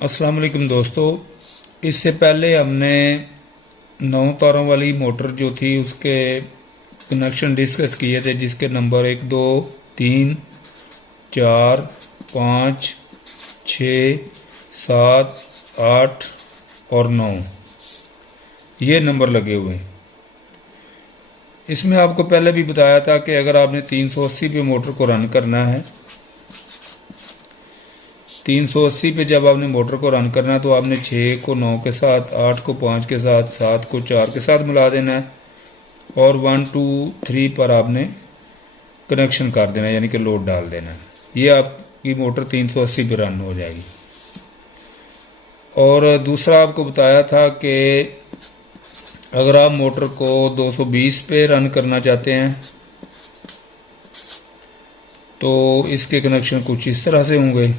अस्सलाम वालेकुम दोस्तों। इससे पहले हमने 9 तारों वाली मोटर जो थी उसके कनेक्शन डिस्कस किए थे, जिसके नंबर 1, 2, 3, 4, 5, 6, 7, 8 और 9 ये नंबर लगे हुए हैं। इसमें आपको पहले भी बताया था कि अगर आपने 380 पे मोटर को रन करना है, 380 पे जब आपने मोटर को रन करना है तो आपने 6 को 9 के साथ, 8 को 5 के साथ, 7 को 4 के साथ मिला देना है और 1, 2, 3 पर आपने कनेक्शन कर देना है, यानी कि लोड डाल देना है। ये आपकी मोटर 380 पे रन हो जाएगी। और दूसरा आपको बताया था कि अगर आप मोटर को 220 पे रन करना चाहते हैं तो इसके कनेक्शन कुछ इस तरह से होंगे।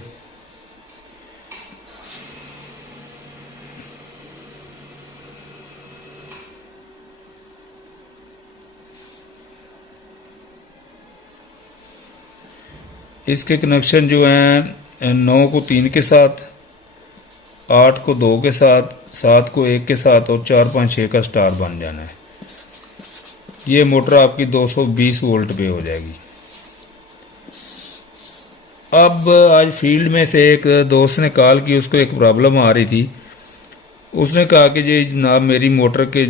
इसके कनेक्शन जो हैं 9 को 3 के साथ, 8 को 2 के साथ, 7 को 1 के साथ और 4, 5, 6 का स्टार बन जाना है। ये मोटर आपकी 220 वोल्ट पे हो जाएगी। अब आज फील्ड में से एक दोस्त ने कॉल की, उसको एक प्रॉब्लम आ रही थी। उसने कहा कि जी जनाब मेरी मोटर के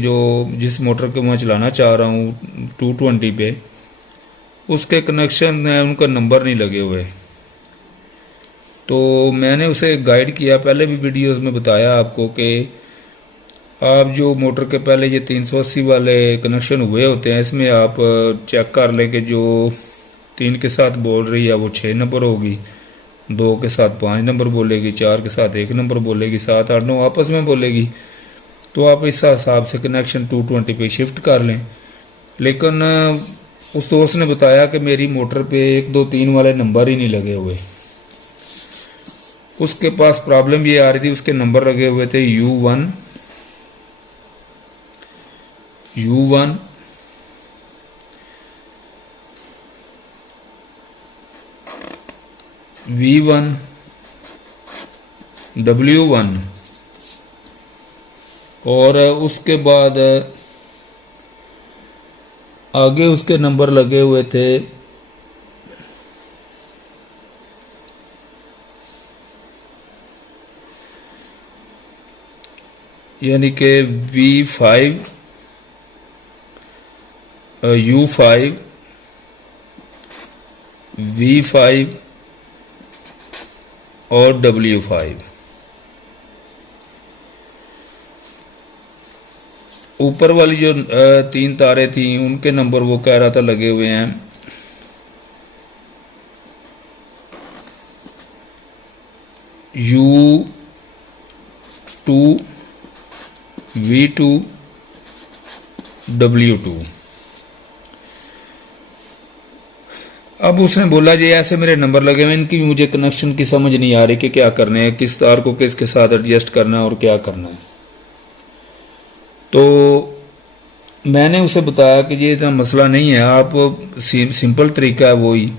जिस मोटर को मैं चलाना चाह रहा हूँ 220 पे, उसके कनेक्शन उनका नंबर नहीं लगे हुए। तो मैंने उसे गाइड किया, पहले भी वीडियोस में बताया आपको कि आप जो मोटर के पहले ये 380 वाले कनेक्शन हुए होते हैं, इसमें आप चेक कर लें कि जो 3 के साथ बोल रही है वो 6 नंबर होगी, 2 के साथ 5 नंबर बोलेगी, 4 के साथ 1 नंबर बोलेगी, 7, 8, 9 आपस में बोलेगी। तो आप इस हिसाब से कनेक्शन 220 पे शिफ्ट कर लें। लेकिन उस दोस्त ने बताया कि मेरी मोटर पे 1, 2, 3 वाले नंबर ही नहीं लगे हुए। उसके पास प्रॉब्लम ये आ रही थी, उसके नंबर लगे हुए थे U1, V1, W1 और उसके बाद आगे उसके नंबर लगे हुए थे यानी कि V5, U5, V5 और W5। ऊपर वाली जो 3 तारे थी उनके नंबर वो कह रहा था लगे हुए हैं U2, V2, W2। अब उसने बोला जी ऐसे मेरे नंबर लगे हुए, इनकी मुझे कनेक्शन की समझ नहीं आ रही कि क्या करने हैं, किस तार को किसके साथ एडजस्ट करना है और क्या करना है। तो मैंने उसे बताया कि ये इतना मसला नहीं है, आप सिंपल तरीका है वही,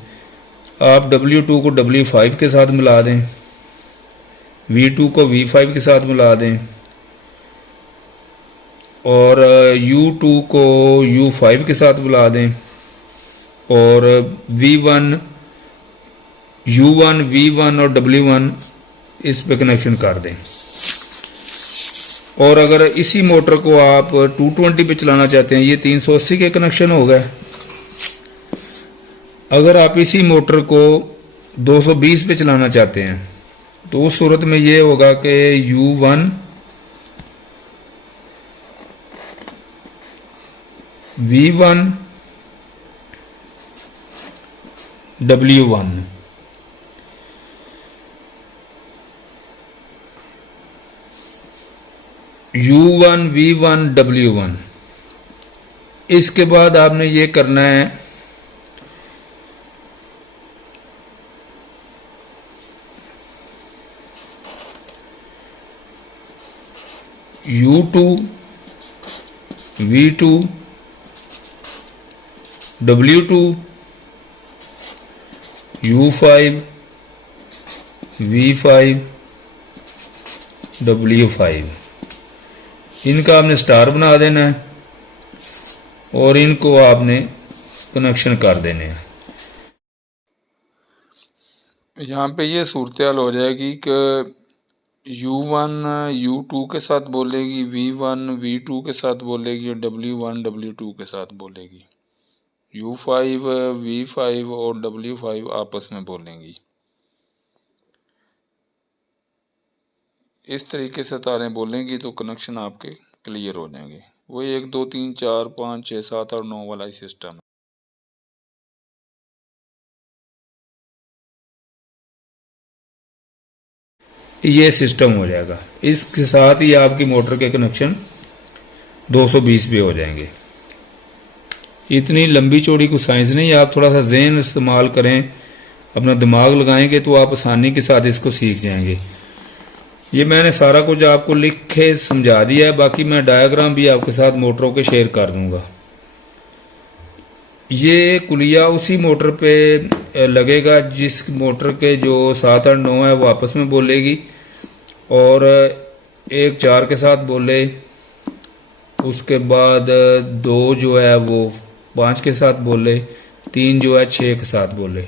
आप W2 को W5 के साथ मिला दें, V2 को V5 के साथ मिला दें और U2 को U5 के साथ मिला दें और V1, U1, V1 और W1 इस पे कनेक्शन कर दें। और अगर इसी मोटर को आप 220 पे चलाना चाहते हैं, ये 380 के कनेक्शन हो गए। अगर आप इसी मोटर को 220 पे चलाना चाहते हैं तो उस सूरत में ये होगा कि U1, V1, W1। U1, V1, W1। इसके बाद आपने ये करना है U2, V2, W2, U5, V5 W5। इनका आपने स्टार बना देना है और इनको आपने कनेक्शन कर देने हैं। यहाँ पे ये सूरत हाल हो जाएगी कि U1 U2 के साथ बोलेगी, V1 V2 के साथ बोलेगी और W1 W2 के साथ बोलेगी। U5 V5 और W5 आपस में बोलेंगी। इस तरीके से तारें बोलेंगी तो कनेक्शन आपके क्लियर हो जाएंगे। वही 1 2 3 4 5 6 7 और 9 वाला ही सिस्टम है। ये सिस्टम हो जाएगा। इसके साथ ही आपकी मोटर के कनेक्शन 220 पे हो जाएंगे। इतनी लंबी चौड़ी कुछ साइंस नहीं, आप थोड़ा सा ज़हन इस्तेमाल करें, अपना दिमाग लगाएंगे तो आप आसानी के साथ इसको सीख जाएंगे। ये मैंने सारा कुछ आपको लिख के समझा दिया है, बाकी मैं डायग्राम भी आपके साथ मोटरों के शेयर कर दूंगा। ये कुलिया उसी मोटर पे लगेगा जिस मोटर के जो 7 और 9 है वो आपस में बोलेगी, और एक 4 के साथ बोले, उसके बाद 2 जो है वो 5 के साथ बोले, 3 जो है 6 के साथ बोले।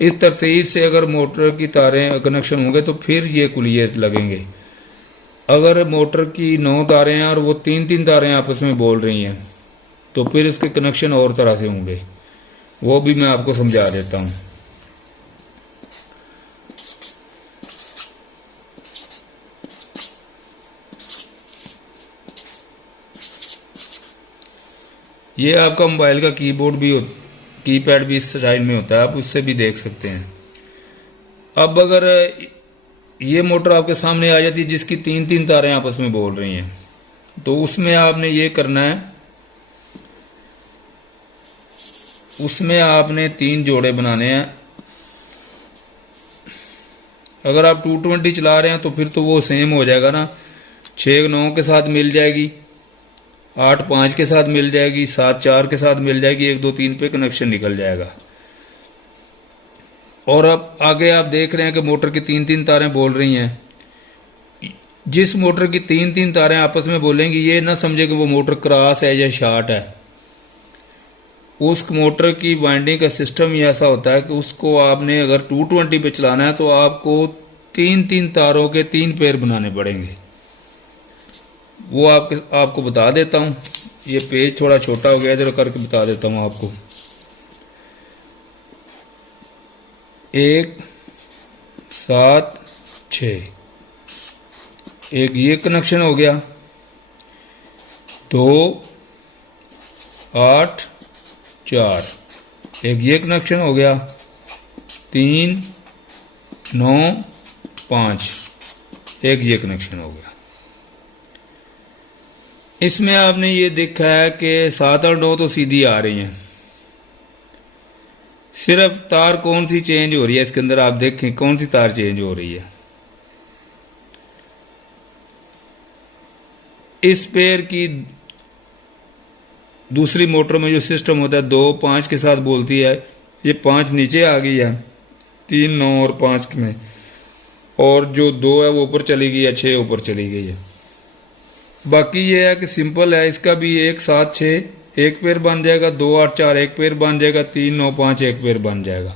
इस तरतीब से अगर मोटर की तारें कनेक्शन होंगे तो फिर ये कुलिये लगेंगे। अगर मोटर की 9 तारें हैं और वो 3 तारें आपस में बोल रही हैं तो फिर इसके कनेक्शन और तरह से होंगे, वो भी मैं आपको समझा देता हूँ। ये आपका मोबाइल का कीबोर्ड भी कीपैड भी इस स्टाइल में होता है, आप उससे भी देख सकते हैं। अब अगर ये मोटर आपके सामने आ जाती है जिसकी 3 तारें आपस में बोल रही हैं, तो उसमें आपने ये करना है, उसमें आपने 3 जोड़े बनाने हैं। अगर आप 220 चला रहे हैं तो फिर तो वो सेम हो जाएगा ना, 6 9 के साथ मिल जाएगी, 8 5 के साथ मिल जाएगी, 7 4 के साथ मिल जाएगी, 1 2 3 पे कनेक्शन निकल जाएगा। और अब आगे आप देख रहे हैं कि मोटर की 3 तारें बोल रही हैं। जिस मोटर की 3 तारें आपस में बोलेंगी, ये ना समझे कि वो मोटर क्रॉस है या शार्ट है। उस मोटर की वाइंडिंग का सिस्टम ही ऐसा होता है कि उसको आपने अगर 220 पे चलाना है तो आपको 3 तारों के 3 पेयर बनाने पड़ेंगे। वो आपको बता देता हूँ। ये पेज थोड़ा छोटा हो गया, इधर करके बता देता हूँ आपको। 1 7 6, एक ये कनेक्शन हो गया, 2 8 4, एक ये कनेक्शन हो गया, 3 9 5, एक ये कनेक्शन हो गया। इसमें आपने ये देखा है कि 7 और 9 तो सीधी आ रही हैं, सिर्फ तार कौन सी चेंज हो रही है इसके अंदर, आप देखें कौन सी तार चेंज हो रही है। इस पेयर की दूसरी मोटर में जो सिस्टम होता है 2 5 के साथ बोलती है, ये 5 नीचे आ गई है 3 9 और 5 में, और जो 2 है वो ऊपर चली गई है, 6 ऊपर चली गई है। बाकी ये है कि सिंपल है, इसका भी 1 7 6 एक पेयर बन जाएगा, 2 8 4 एक पेयर बन जाएगा, 3 9 5 एक पेयर बन जाएगा।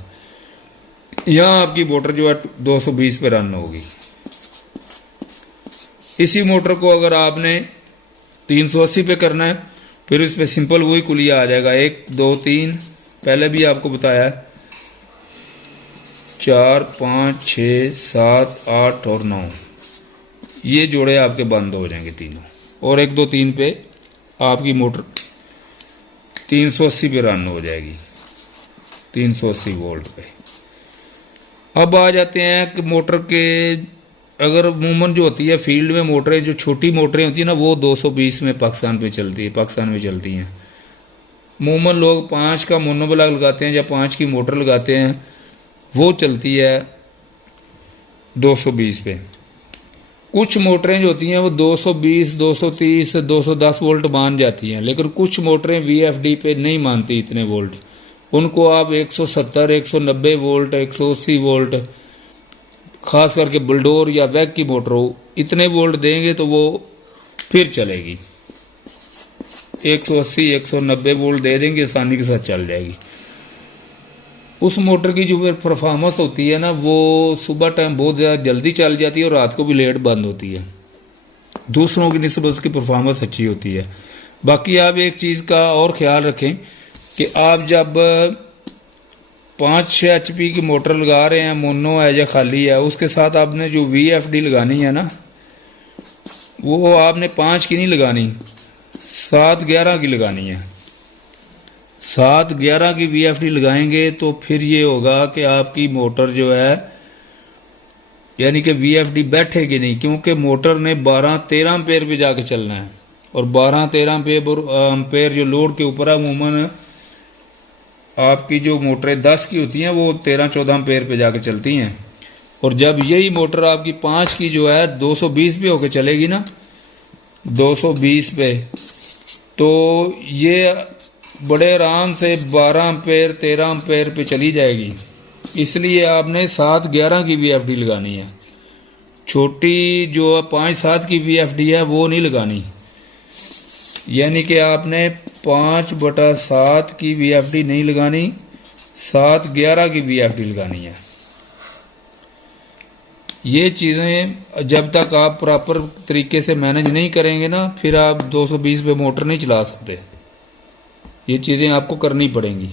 यहाँ आपकी मोटर जो है 220 पे रन होगी। इसी मोटर को अगर आपने 380 पे करना है फिर उस पर सिंपल वही कुलिया आ जाएगा, 1 2 3, पहले भी आपको बताया, 4 5 6 7 8 और 9, ये जोड़े आपके बंद हो जाएंगे तीनों, और 1 2 3 पे आपकी मोटर 380 पे रन हो जाएगी, 380 वोल्ट पे। अब आ जाते हैं कि मोटर के, अगर अमूमन जो होती है फील्ड में मोटरें, जो छोटी मोटरें होती है ना, वो 220 में पाकिस्तान में चलती हैं। अमूमन लोग 5 का मोनोब्लॉक लगाते हैं या 5 की मोटर लगाते हैं, वो चलती है 220 पे। कुछ मोटरें जो होती हैं वो 220 230 210 वोल्ट मान जाती हैं, लेकिन कुछ मोटरें VFD पे नहीं मानती इतने वोल्ट, उनको आप 170 190 वोल्ट 180 वोल्ट, खास करके बुलडोर या वैग की मोटर हो इतने वोल्ट देंगे तो वो फिर चलेगी। 180 190 वोल्ट दे देंगे, आसानी के साथ चल जाएगी। उस मोटर की जो परफॉर्मेंस होती है ना, वो सुबह टाइम बहुत ज़्यादा जल्दी चल जाती है और रात को भी लेट बंद होती है। दूसरों की निस्बत उसकी परफॉर्मेंस अच्छी होती है। बाकी आप एक चीज़ का और ख्याल रखें कि आप जब 5-6 HP की मोटर लगा रहे हैं, मोनो है या खाली है, उसके साथ आपने जो VFD लगानी है ना, वो आपने 5 की नहीं लगानी, 7-11 की लगानी है। 7-11 की VFD लगाएंगे तो फिर ये होगा कि आपकी मोटर जो है, यानी कि VFD बैठेगी नहीं, क्योंकि मोटर ने 12-13 एम्पेयर पे जाके चलना है। और 12-13 एम्पेयर जो लोड के ऊपर है, अमूमन आपकी जो मोटरें 10 की होती हैं वो 13-14 एम्पेयर पे जाके चलती हैं। और जब यही मोटर आपकी 5 की जो है 220 पे होके चलेगी ना, 220 पे, तो ये बड़े आराम से 12 एम्पेयर 13 एम्पेयर पे चली जाएगी। इसलिए आपने 7-11 की VFD लगानी है। छोटी जो 5-7 की VFD है वो नहीं लगानी, यानी कि आपने 5/7 की VFD नहीं लगानी, 7-11 की VFD लगानी है। ये चीज़ें जब तक आप प्रॉपर तरीके से मैनेज नहीं करेंगे ना, फिर आप 220 पे मोटर नहीं चला सकते। ये चीज़ें आपको करनी पड़ेंगी।